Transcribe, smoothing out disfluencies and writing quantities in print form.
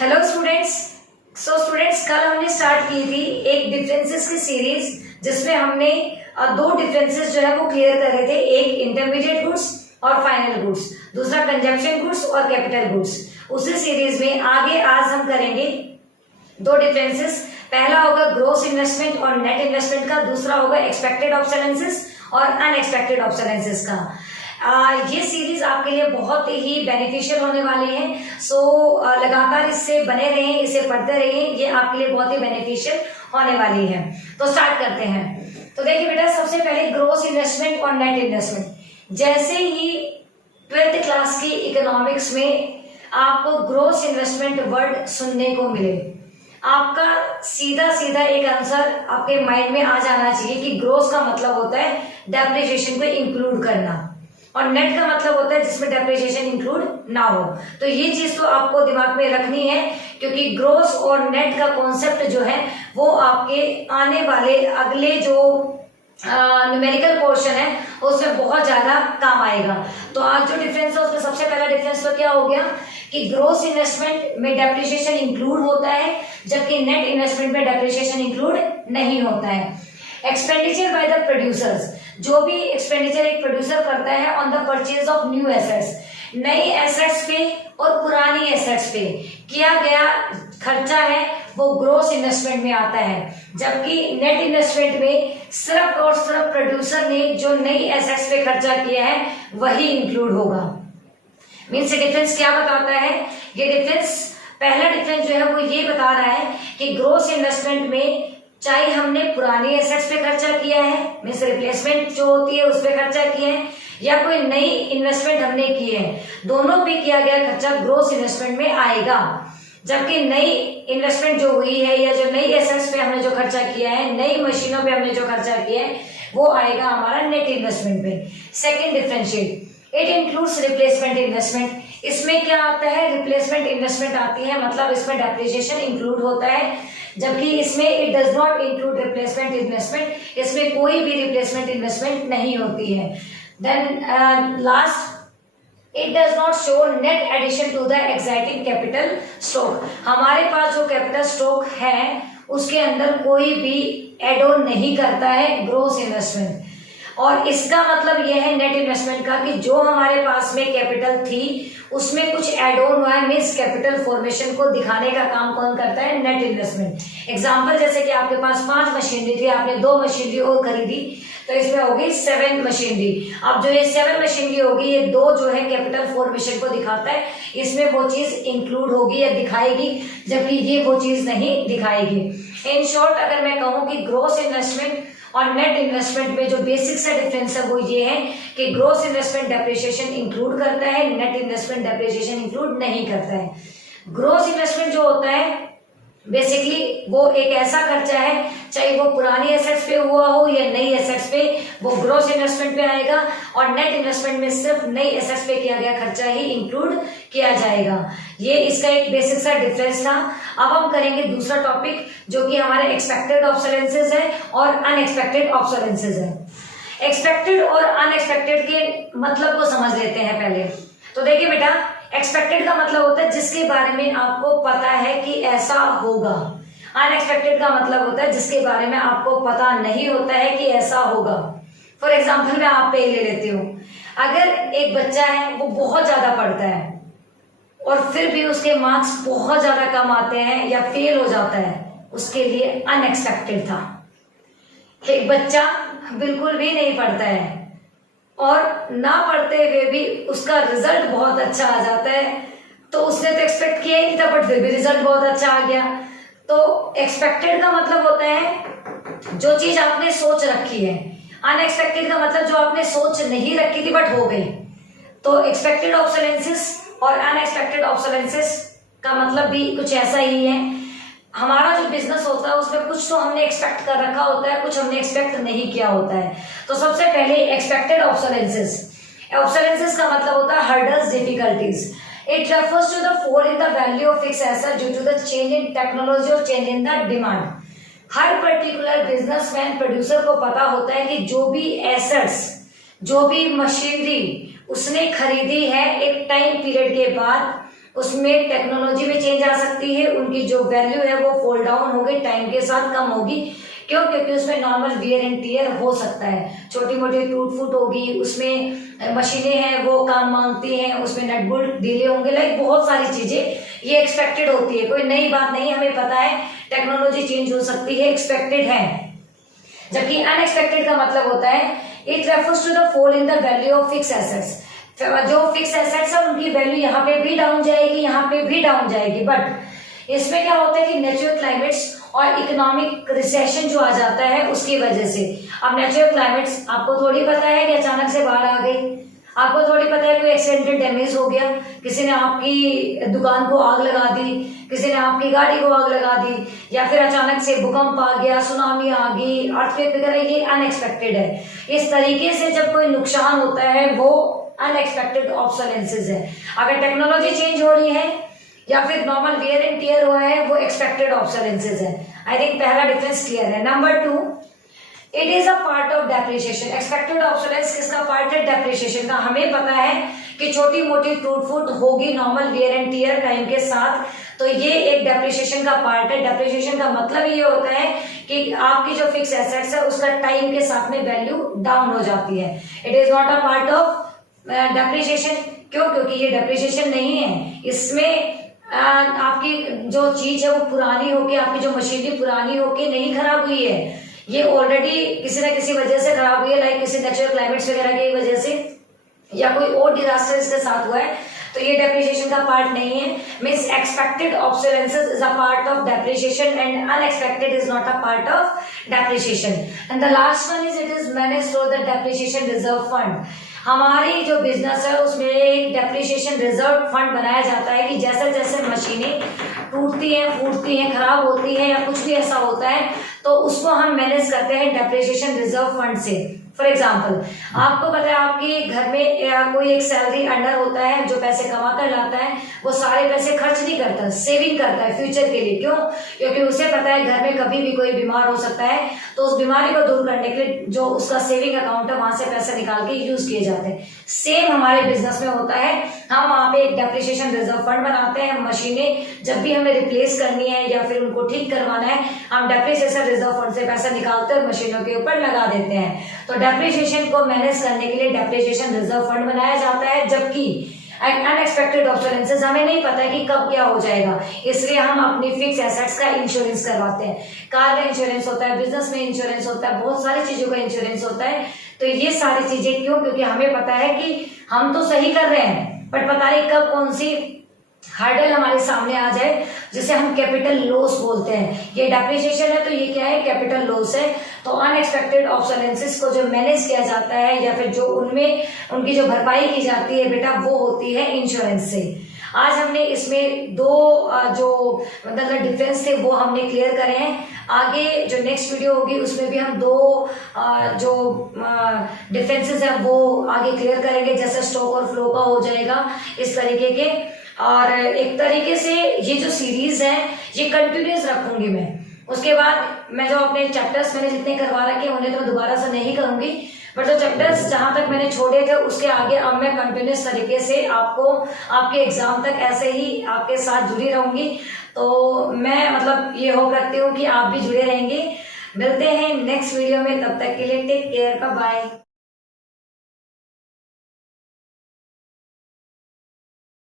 Hello students. Students कल हमने start की थी एक डिफरेंसेस की सीरीज, जिसमें हमने दो डिफरेंसेस जो है वो क्लियर कर रहे थे। एक इंटरमीडिएट गुड्स और फाइनल गुड्स, दूसरा कंजप्शन गुड्स और कैपिटल गुड्स। उसी सीरीज में आगे आज हम करेंगे दो डिफरेंसेस। पहला होगा ग्रोस इन्वेस्टमेंट और नेट इन्वेस्टमेंट का, दूसरा होगा एक्सपेक्टेड ऑब्सोलेंसेस और अनएक्सपेक्टेड ऑब्सोलेंसेस का। ये सीरीज आपके लिए बहुत ही बेनिफिशियल होने वाली है। लगातार इससे बने रहें, इसे पढ़ते रहें, ये आपके लिए बहुत ही बेनिफिशियल होने वाली है। तो स्टार्ट करते हैं। तो देखिए बेटा, सबसे पहले ग्रोस इन्वेस्टमेंट और नेट इन्वेस्टमेंट। जैसे ही 12th क्लास की इकोनॉमिक्स में आपको ग्रोस इन्वेस्टमेंट वर्ड सुनने को मिले, आपका सीधा सीधा एक आंसर आपके माइंड में आ जाना चाहिए कि ग्रोस का मतलब होता है डेप्रिसिएशन को इंक्लूड करना, और नेट का मतलब होता है जिसमें डेप्रिसिएशन इंक्लूड ना हो। तो ये चीज तो आपको दिमाग में रखनी है, क्योंकि ग्रोस और नेट का कॉन्सेप्ट जो है वो आपके आने वाले अगले जो न्यूमेरिकल पोर्शन है उसमें बहुत ज्यादा काम आएगा। तो आज जो डिफरेंस है उसमें सबसे पहला डिफरेंस तो क्या हो गया कि ग्रोस इन्वेस्टमेंट में डेप्रिसिएशन इंक्लूड होता है, जबकि नेट इन्वेस्टमेंट में डेप्रिसिएशन इंक्लूड नहीं होता है। एक्सपेंडिचर बाय द प्रोड्यूसर्स, जो भी एक्सपेंडिचर एक प्रोड्यूसर करता है on the purchase of new assets, नई एसेट्स पे और पुरानी एसेट्स पे किया गया खर्चा है वो ग्रोस इन्वेस्टमेंट में आता है, जबकि नेट इन्वेस्टमेंट में सिर्फ और सिर्फ प्रोड्यूसर ने जो नई एसेट्स पे खर्चा किया है वही इंक्लूड होगा। मीन्स डिफरेंस क्या बताता है? ये डिफरेंस, पहला डिफरेंस जो है वो ये बता रहा है कि ग्रोस इन्वेस्टमेंट में चाहे हमने पुरानी एसेट्स पे खर्चा किया है, मीन्स रिप्लेसमेंट जो होती है उस पे खर्चा किया है, या कोई नई इन्वेस्टमेंट हमने की है, दोनों पे किया गया खर्चा ग्रोस इन्वेस्टमेंट में आएगा। जबकि नई इन्वेस्टमेंट जो हुई है या जो नई एसेट्स पे हमने जो खर्चा किया है, नई मशीनों पे हमने जो खर्चा किया है, वो आएगा हमारा नेट इन्वेस्टमेंट पे। Second differentiate, it includes replacement investment. इसमें क्या आता है? रिप्लेसमेंट इन्वेस्टमेंट आती है, मतलब इसमें डेप्रिसिएशन इंक्लूड होता है, जबकि इसमें it does not include replacement investment, इसमें कोई भी रिप्लेसमेंट इन्वेस्टमेंट नहीं होती है। Then last, it does not show net addition to the existing capital stock. हमारे पास जो कैपिटल स्टॉक है उसके अंदर कोई भी एड ऑन नहीं करता है ग्रोस इन्वेस्टमेंट, और इसका मतलब यह है नेट इन्वेस्टमेंट का कि जो हमारे पास में कैपिटल थी उसमें कुछ एड ऑन हुआ है, मीन्स कैपिटल फॉर्मेशन को दिखाने का काम कौन करता है? Net investment. एग्जांपल, जैसे कि आपके पास 5 मशीनरी थी, आपने 2 मशीनरी और खरीदी, तो इसमें होगी 7 मशीनरी। अब जो ये 7 मशीनरी होगी, ये 2 जो है कैपिटल फॉर्मेशन को दिखाता है, इसमें वो चीज इंक्लूड होगी या दिखाएगी, जबकि ये वो चीज नहीं दिखाएगी। इन शॉर्ट अगर मैं कहूँ कि ग्रोस इन्वेस्टमेंट और नेट इन्वेस्टमेंट में जो बेसिक सा डिफरेंस है वो ये है कि ग्रोस इन्वेस्टमेंट डेप्रिसिएशन इंक्लूड करता है, नेट इन्वेस्टमेंट डेप्रिसिएशन इंक्लूड नहीं करता है। ग्रोस इन्वेस्टमेंट जो होता है बेसिकली वो एक ऐसा खर्चा है, चाहे वो पुरानी एसेट्स पे हुआ हो या नई एसेट्स पे, वो ग्रोस इन्वेस्टमेंट पे आएगा, और नेट इन्वेस्टमेंट में सिर्फ नई एसेट्स पे किया गया खर्चा ही इंक्लूड किया जाएगा। ये इसका एक बेसिक सा डिफरेंस था। अब हम करेंगे दूसरा टॉपिक, जो कि हमारे एक्सपेक्टेड ऑब्सोलेंसेस है और अनएक्सपेक्टेड ऑब्सोलेंसेस है। एक्सपेक्टेड और अनएक्सपेक्टेड के मतलब को समझ लेते हैं पहले। तो देखिए बेटा, एक्सपेक्टेड का मतलब होता है जिसके बारे में आपको पता है कि ऐसा होगा। अनएक्सपेक्टेड का मतलब होता है जिसके बारे में आपको पता नहीं होता है कि ऐसा होगा। फॉर एग्जाम्पल मैं आप पे ले लेती हूँ, अगर एक बच्चा है वो बहुत ज्यादा पढ़ता है और फिर भी उसके मार्क्स बहुत ज्यादा कम आते हैं या फेल हो जाता है, उसके लिए अनएक्सपेक्टेड था। एक बच्चा बिल्कुल भी नहीं पढ़ता है और ना पढ़ते हुए भी उसका रिजल्ट बहुत अच्छा आ जाता है, तो उसने तो एक्सपेक्ट किया ही नहीं था, बट फिर भी रिजल्ट बहुत अच्छा आ गया। तो एक्सपेक्टेड का मतलब होता है जो चीज आपने सोच रखी है। अनएक्सपेक्टेड का मतलब जो आपने सोच नहीं रखी थी बट हो गई। तो एक्सपेक्टेड ऑब्सोलेंसेस और अनएक्सपेक्टेड ऑब्सोलेंसेस का मतलब भी कुछ ऐसा ही है। हमारा जो बिजनेस होता है उसमें कुछ तो हमने एक्सपेक्ट कर रखा होता है, कुछ हमने एक्सपेक्ट नहीं किया होता है। तो सबसे पहले एक्सपेक्टेड ऑब्सोलेंसेस। ऑब्सोलेंसेस का मतलब होता है hurdles, difficulties. It refers to the fall in the value of fix asset due to the change in technology और चेंज इन द डिमांड। हर पर्टिकुलर बिजनेसमैन, प्रोड्यूसर को पता होता है कि जो भी एसेट्स, जो भी मशीनरी उसने खरीदी है एक टाइम पीरियड के बाद, उसमें टेक्नोलॉजी में चेंज आ सकती है, उनकी जो वैल्यू है वो फॉल डाउन होगी, टाइम के साथ कम होगी। क्यों? क्योंकि उसमें नॉर्मल वियर एंड टियर हो सकता है, छोटी मोटी टूट फूट होगी, उसमें मशीनें हैं वो काम मांगती हैं, उसमें नट बोल्ट ढीले होंगे, लाइक बहुत सारी चीजें ये एक्सपेक्टेड होती है, कोई नई बात नहीं, हमें पता है टेक्नोलॉजी चेंज हो सकती है, एक्सपेक्टेड है। जबकि अनएक्सपेक्टेड का मतलब होता है it refers to the fall in the value of fix assets. जो फिक्स एसेट्स है उनकी वैल्यू यहाँ पे भी डाउन जाएगी, यहाँ पे भी डाउन जाएगी। बट इसमें क्या होता है कि नेचुरल क्लाइमेट्स और इकोनॉमिक रिसेशन जो आ जाता है उसकी वजह से। अब नेचुरल क्लाइमेट्स आपको थोड़ी पता है कि अचानक से बाढ़ आ गई, आपको थोड़ी पता है कोई एक्सीडेंटल डैमेज हो गया, किसी ने आपकी दुकान को आग लगा दी, किसी ने आपकी गाड़ी को आग लगा दी, या फिर अचानक से भूकंप आ गया, सुनामी आ गई, अर्थक्वेक वगैरह, ये अनएक्सपेक्टेड है। इस तरीके से जब कोई नुकसान होता है वो अनएक्सपेक्टेड ऑब्सोलेंसेस है। अगर टेक्नोलॉजी चेंज हो रही है या फिर नॉर्मल वियर एंड टियर हुआ है वो एक्सपेक्टेड ऑब्सोलेंसेस है। आई थिंक पहला डिफरेंस क्लियर है। Number 2, it is a part of depreciation. Expected obsolescence किसका पार्ट है? डेप्रिसिएशन का। हमें पता है कि छोटी मोटी टूट फूट होगी normal wear and tear time के साथ, तो ये एक डेप्रिसिएशन का पार्ट है। डेप्रिसिएशन का मतलब ये होता है कि आपकी जो फिक्स एसेट्स है उसका टाइम के साथ में वैल्यू डाउन हो जाती है। It is not a part of depreciation. क्यों? क्योंकि ये डेप्रिसिएशन नहीं है, इसमें आपकी जो चीज है वो पुरानी होके, आपकी जो मशीनरी पुरानी होके नहीं खराब हुई है, ये ऑलरेडी किसी न किसी वजह से खराब हुई है, लाइक किसी नेचुरल क्लाइमेट्स वगैरह की वजह से या कोई और डिजास्टर इसके साथ हुआ है, तो ये डेप्रिसिएशन का पार्ट नहीं है। Means expected obsolescences is a part of depreciation and unexpected is not a part of depreciation. And the last one is it is managed through the depreciation reserve fund. हमारी जो business है उसमें एक depreciation reserve fund बनाया जाता है कि जैसे जैसे मशीनें टूटती हैं, फूटती हैं, खराब होती हैं या कुछ भी ऐसा होता है तो उसको हम मैनेज करते हैं डेप्रिसिएशन रिजर्व फंड से। फॉर एग्जाम्पल, आपको पता है आपके घर में कोई एक सैलरी अर्नर होता है जो पैसे कमा कर लाता है, वो सारे पैसे खर्च नहीं करता, सेविंग करता है फ्यूचर के लिए। क्यों? क्योंकि उसे पता है घर में कभी भी कोई बीमार हो सकता है, तो उस बीमारी को दूर करने के लिए जो उसका सेविंग अकाउंट है वहां से पैसे निकाल के यूज किए जाते हैं। सेम हमारे बिजनेस में होता है, हम वहां पे एक डेप्रिसिएशन रिजर्व फंड बनाते हैं। मशीनें जब भी हमें रिप्लेस करनी है या फिर उनको ठीक करवाना है, हम डेप्रिसिएशन रिजर्व फंड से पैसा निकालते हैं और मशीनों के ऊपर लगा देते हैं। तो डेप्रिसिएशन को मैनेज करने के लिए डेप्रिसिएशन रिजर्व फंड बनाया जाता है। जबकि अनएक्सपेक्टेड ऑब्सोलेंसेस हमें नहीं पता है कि कब क्या हो जाएगा, इसलिए हम अपनी फिक्स एसेट्स का इंश्योरेंस करवाते हैं। कार का इंश्योरेंस होता है, बिजनेस में इंश्योरेंस होता है, बहुत सारी चीजों का इंश्योरेंस होता है। तो ये सारी चीजें क्यों? क्योंकि हमें पता है कि हम तो सही कर रहे हैं, बट पता नहीं कब कौन सी हर्डल हमारे सामने आ जाए जिसे हम कैपिटल लॉस बोलते हैं। ये डेप्रिसिएशन है तो ये क्या है? कैपिटल लॉस है। तो अनएक्सपेक्टेड ऑब्सोलेंसेस को जो मैनेज किया जाता है या फिर जो उनमें उनकी जो भरपाई की जाती है बेटा, वो होती है इंश्योरेंस से। आज हमने इसमें दो जो मतलब डिफरेंस थे वो हमने क्लियर करे हैं। आगे जो नेक्स्ट वीडियो होगी उसमें भी हम दो जो डिफरेंसेस है वो आगे क्लियर करेंगे, जैसे स्टॉक और फ्लो का हो जाएगा इस तरीके के। और एक तरीके से ये जो सीरीज है ये कंटिन्यूस रखूंगी मैं। उसके बाद मैं जो अपने चैप्टर्स मैंने जितने करवा रखे उन्हें तो मैं दोबारा से नहीं करूंगी, बट जो चैप्टर्स जहां तक मैंने छोड़े थे उसके आगे अब मैं कंटिन्यूस तरीके से आपको आपके एग्जाम तक ऐसे ही आपके साथ जुड़ी रहूंगी। तो मैं मतलब ये होप रखती हूँ कि आप भी जुड़े रहेंगे। मिलते हैं नेक्स्ट वीडियो में, तब तक के लिए टेक केयर, बाय बाय।